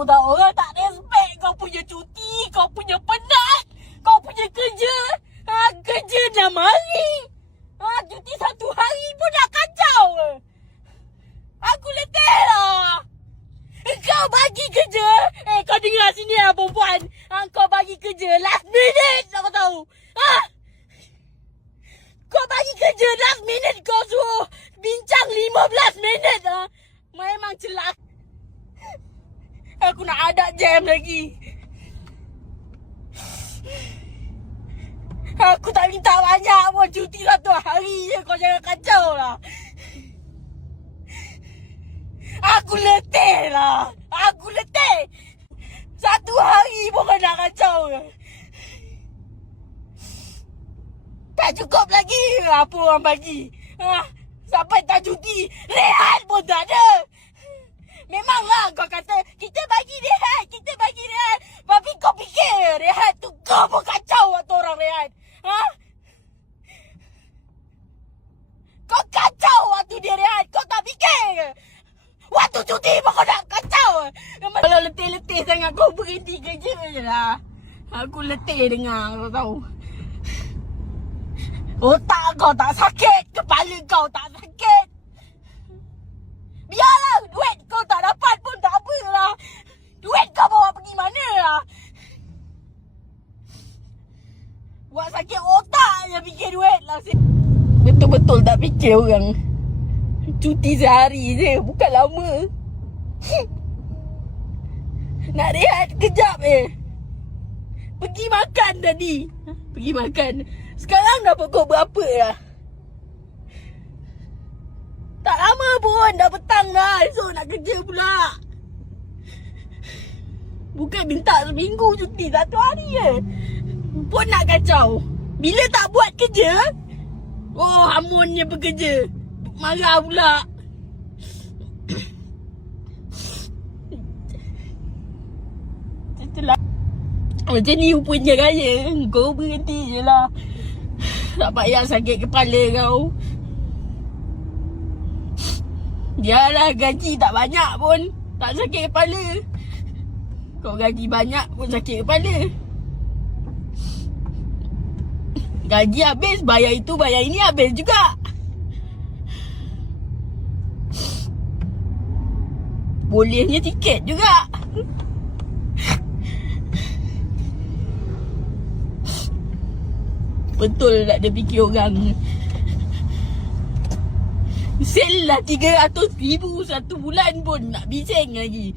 Kacau tak, orang tak respect kau punya cuti, kau punya penat, kau punya kerja. Kerja 6 hari. Cuti 1 hari pun dah kacau. Aku letih lah. Kau bagi kerja. Kau dengar sini lah perempuan. Kau bagi kerja last minute lah kau tahu. Kau bagi kerja last minute, kau suruh bincang 15 minit. Memang celak. Aku nak ada jam lagi. Aku tak minta banyak pun, cuti 1 hari je. Kau jangan kacau lah. Aku letih lah. Aku letih. 1 hari pun kau nak kacau. Tak cukup lagi apa orang bagi. Sampai tak cuti, rehat pun tak ada. Memanglah kau kata kita bagi rehat, kita bagi rehat. Tapi kau fikir rehat tu kau pun kacau waktu orang rehat. Kau kacau waktu dia rehat, kau tak fikir. Waktu cuti pun kau nak kacau. Kalau letih-letih sangat kau berhenti kerja je lah. Aku letih dengar, kau tahu. Otak kau tak sakit, kepala kau tak sakit. Biarlah duit kau tak dapat pun tak apalah. Duit kau bawa pergi mana lah. Buat sakit otak je fikir duit lah. Betul-betul tak fikir orang. Cuti sehari je, bukan lama. Nak rehat kejap Pergi makan tadi. Pergi makan. Sekarang dah pukul berapa lah? Tak lama pun, dah petang dah. Esok nak kerja pula. Bukan minta seminggu cuti, 1 hari je. Pun nak kacau. Bila tak buat kerja, hamunnya bekerja. Marah pula. Itulah. Macam ni rupanya raya. Kau berhenti je lah. Tak payah sakit kepala kau. Biarlah gaji tak banyak pun tak sakit kepala. Kau gaji banyak pun sakit kepala. Gaji habis, bayar itu bayar ini habis juga. Bolehnya tiket juga. Betul tak dia fikir orang. Sel lah 300,000 1 bulan pun nak bising lagi.